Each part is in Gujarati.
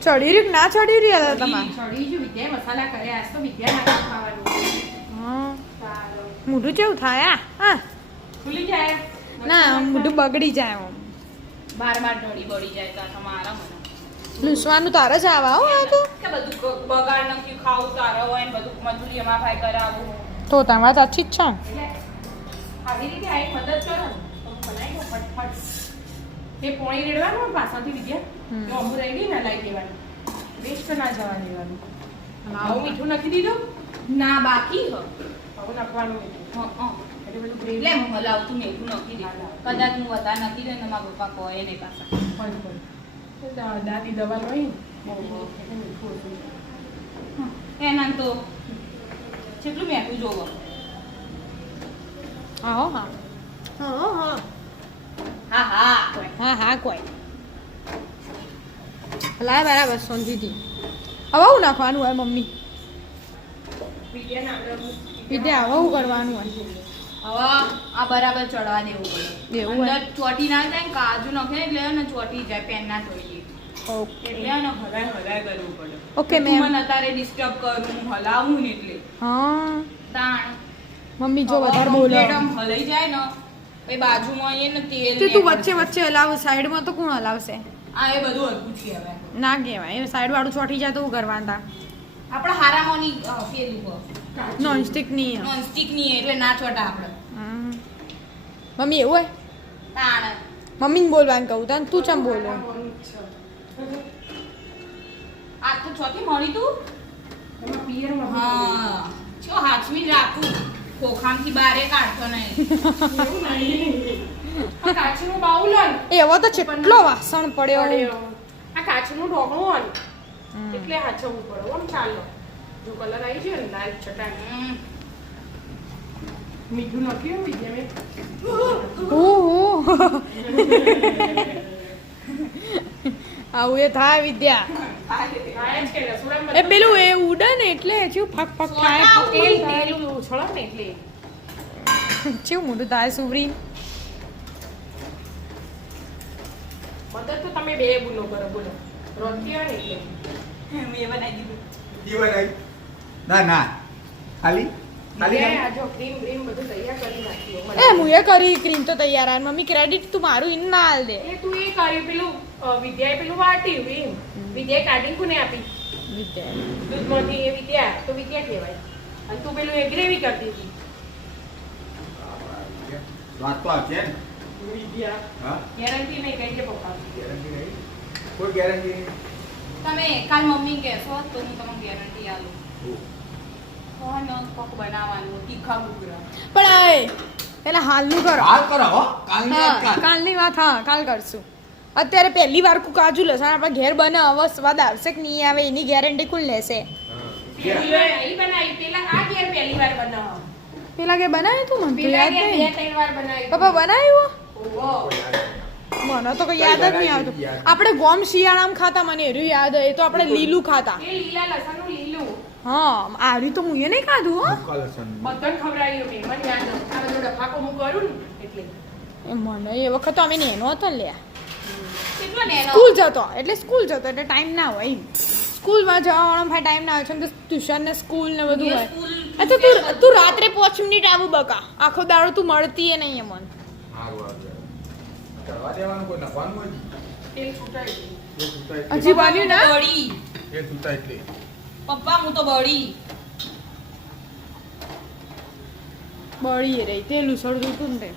ચડી રહ્યું કે ના ચડી રહ્યું હતા તમારે ચડી ગયું વિદ્યા મસાલા કર્યા આજ તો વિદ્યા ના ખાવાનું હા સારું મોઢું કેવું થાય હા ખુલી જાય ના મોઢું બગડી જાય આમ બાર ઢળી બળી જાય તો તમારા મને લૂસવાનું તારે જ આવા હો આ તો કે બધું બગાડ નાખ્યું ખાવું તારા હોય ને બધું મજૂરી એમાં ભાઈ કરાવું તો તમારે સાચી જ છે એટલે આવી રીતે આવી મદદ કરો ને તો બનાવી દો ફટફટ તે પોણી રેડવાનું પાછળથી વિદ્યા તો અમુ રેડી ના લાવી દેવાનું વેસ્ટ ના જવા દેવાનું આવું મીઠું નાખી દીધું ના બાકી હવે નાખવાનું મીઠું એટલે બધું ગ્રેવી લે હલાવતું મીઠું નાખી દે કદાચ હું વધારે નાખી દે ને મારા પપ્પા કહે નહીં પાછા દાદી દવા લઈ એના તો કેટલું મેઠું જોવો હા હા હા હા હા હા હા હા કોઈ લાય બરાબર સમજી હવે હું નાખવાનું હોય મમ્મી વિદ્યા હવે હું કરવાનું હોય હવે આ બરાબર ચડવા દેવું પડે એવું હોય? અંદર ચોટી ના જાય ને કાજુ નાખે એટલે ને ચોટી જાય પેન ના તોડી ઓકે એટલે ને હલાય કરવું પડે ઓકે તું મેમ મને અત્યારે ડિસ્ટર્બ કરું હું હલાવું ને એટલે હા તાણ મમ્મી જો વધારે બોલો complete આમ હલાઈ જાય ને એ બાજુમાં એ ને તેલ તે તું ને વચ્ચે વચ્ચે હલાવ સાઈડમાં તો કોણ હલાવશે આ એ બધું હલકું છે હવે ના કહેવાય એ સાઈડ વાળું ચોટી જાય તો હું કરવાના આપણે હારામાંની પેલું નોન સ્ટિક ની નોન સ્ટિક ની એટલે ના ચોટા આપણે મમ્મી એવું હોય તાણ મમ્મીને બોલવાનું કહું તને તું ચમ બોલો આ તો ચોથી મળી તું હા જો હાચવી જ રાખું ખોખામથી બારે કાઢતો નહીં આ કાચનું બાઉલ હોય એવો તો કેટલો વાસણ પડ્યો આ કાચનું ઢોકણું હોય એટલે હાચવવું પડે ઓમ ચાલો જો કલર આવી છે ને લાલ ચટાક મીઠું નાખ્યું વિદ્યા મેં આવું એ થાય વિદ્યા એ પેલું એ ઉડે ને એટલે જેવું ફક ફક થાય તેલ ઉછળો ને એટલે જેવું મોટું થાય સુવરી મદદ તો તમે બે બોલો કરો બોલો રોટી હોય ને એટલે મેં બનાવી દીધું ના ના ખાલી આ જો ક્રીમ બધું તૈયાર કરી નાખ્યું એ હું એ કરી ક્રીમ તો તૈયાર આ મમ્મી ક્રેડિટ તું મારું ઇન ના આલ દે એ તું એ કર્યું પેલું વિદ્યાએ પેલું વાટ્યું એમ વિદ્યાએ કાઢીને કોને આપી વિદ્યા દૂધમાંથી એ વિદ્યા તો વિદ્યા કહેવાય અને તું પેલું એ ગ્રેવી કરતી હતી વાત તો આ છે ને વિદ્યા હા ગેરંટી નહીં કઈ છે પપ્પા ગેરંટી નહીં કોઈ ગેરંટી નહીં તમે કાલ મમ્મી કહેશો તો હું તમને ગેરંટી આલું કોણ કોક બનાવવાનું તીખા ગુગરા પણ આ પેલા હાલનું કરો હાલ કરો હો કાલની વાત હા કર કાલની વાત હા કાલ કરશું અત્યારે પહેલી વાર કાજુ લસણ આપણે ઘેર બનાવ સ્વાદ આવશે કે નહીં આવે એની ગેરંટી કોણ લેશે પહેલી વાર નહીં બનાવી પેલા આ ઘેર પહેલી વાર બનાવો પેલા કે બનાવ્યું તું મને તો પેલા યાદ ઘેર બે નહીં ત્રણ વાર બનાવી પપ્પા બનાવ્યું ઓહો મને તો કઈ યાદ જ નહીં આવતું આપણે ગોમ શિયાળામાં ખાતા મને એરું યાદ હોય એ તો આપણે લીલું ખાતા એ લીલા લસણનું લીલું હા આર્યું તો હું એ નહીં ખાધું હો બધાને ખવડાવ્યું મેં મને યાદ નથી. આ બધો ડફાકો હું કરું ને એટલે એ મને એ વખત તો અમે નેનો હતો ને લ્યા કેટલો નેનો સ્કૂલ જતો એટલે ટાઈમ ના હોય એમ સ્કૂલમાં જવા વાળો ભાઈ ટાઈમ ના હોય છે ને ટ્યુશન ને સ્કૂલ ને બધું હોય અચ્છા તું રાત્રે 5 મિનિટ આવું બકા આખો દાડો તું મળતી એ નહીં મન કરવા દેવાનું કોઈ નખવાનું હોય તેલ છૂટાઈ ગયું. એ છૂટા હજી બન્યું ના બળી એ છૂટા એટલે પપ્પા હું તો બળી બળી રહી તેલું સળતું હતું ને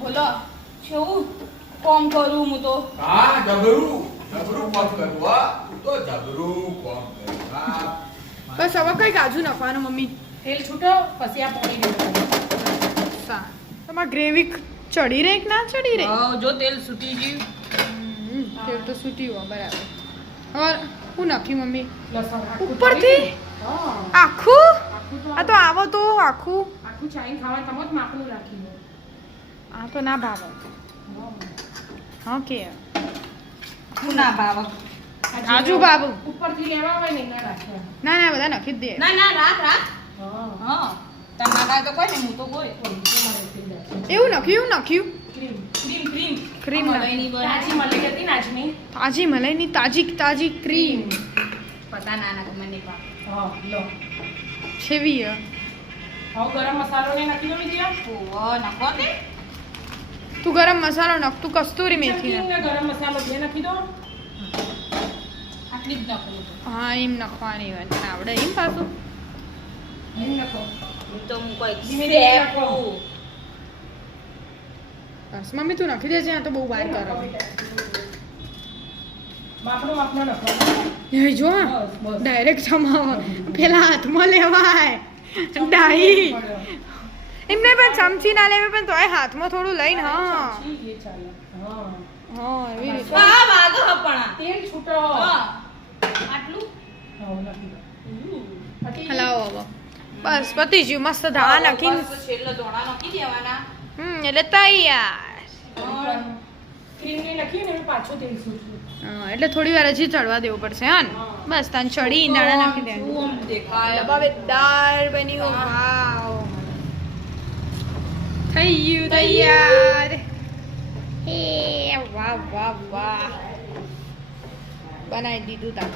બોલો શું કોમ કરું હું તો હા જબરું કોમ કરું હો તું તો જબરું કોમ કરું હા બસ હવે કઈ કાજુ નાખવાનું મમ્મી તેલ છૂટો પછી આ પાણી દેવાનું તમારે ગ્રેવી ચડી રહી કે ના ચડી રહી હા જો તેલ છૂટી ગયું તેલ તો સૂટી હોય બરાબર હવે હું નાખ્યું મમ્મી લસણ ઉપરથી આખું આ તો આવો તો આખું આખું ચાઈને ખાવાનું તમે જ માપનું રાખી દો આ તો ના ભાવે હા કે હું ના ભાવ કાજુ બાબુ ઉપરથી લેવા હોય ને ના રાખ્યા ના ના બધા નાખી જ દે ના ના રાખ રાખ હા તમારા તો કોઈ ને હું તો કોઈ એવું નાખ્યું ક્રીમ ક્રીમ ક્રીમ ક્રીમ મલાઈની બને તાજી મલાઈ હતી ને આજની તાજી મલાઈની તાજી ક્રીમ પતા ના ના મને પા હા લો છેવી હે. હવે ગરમ મસાલો ને નાખી દો વિદ્યા ઓ નખો તે તું ગરમ મસાલો નાખ, તું કસ્તુરી મેથી ચટણી નાખ. ને ગરમ મસાલો બે નાખી દો આટલી જ નખો હા એમ નાખવાની હોય તને આવડે એમ પાછું. એમ નાખો તો હું કોઈ ધીમે ધીમે નાખો. બસ મમ્મી તું નાખી દેજે, આ તો બહુ વાર કરે. માપનો નાખો એ જો બસ બસ ડાયરેક્ટ સમાવ પેલા હાથમાં લેવાય ડાઈ એમને પણ ચમચી ના લેવી પણ તોય હાથમાં થોડું લઈને હા એ ચાલે હા હા એવી રીતે આ વાગો હપણા તેલ છૂટો હા આટલું હા નાખી દો પતી ગયું? હલાવો હવે બસ પતી ગયું મસ્ત ધાણા નાખીને બસ છેલ્લે ધોણા નાખી દેવાના એટલે તૈયાર. ક્રીમ ને નાખીએ ને એમાં પાછું તેલ છૂટું હા, એટલે થોડી વાર હજી ચડવા દેવું પડશે હા ને બસ તાન ચડી દાણા નાખી દેવાનું. શું આમ દેખાય લબાબેદાર બની હો વાવ થઈ ગયું તૈયાર. હે વાહ વાહ વાહ બનાવી દીધું તા.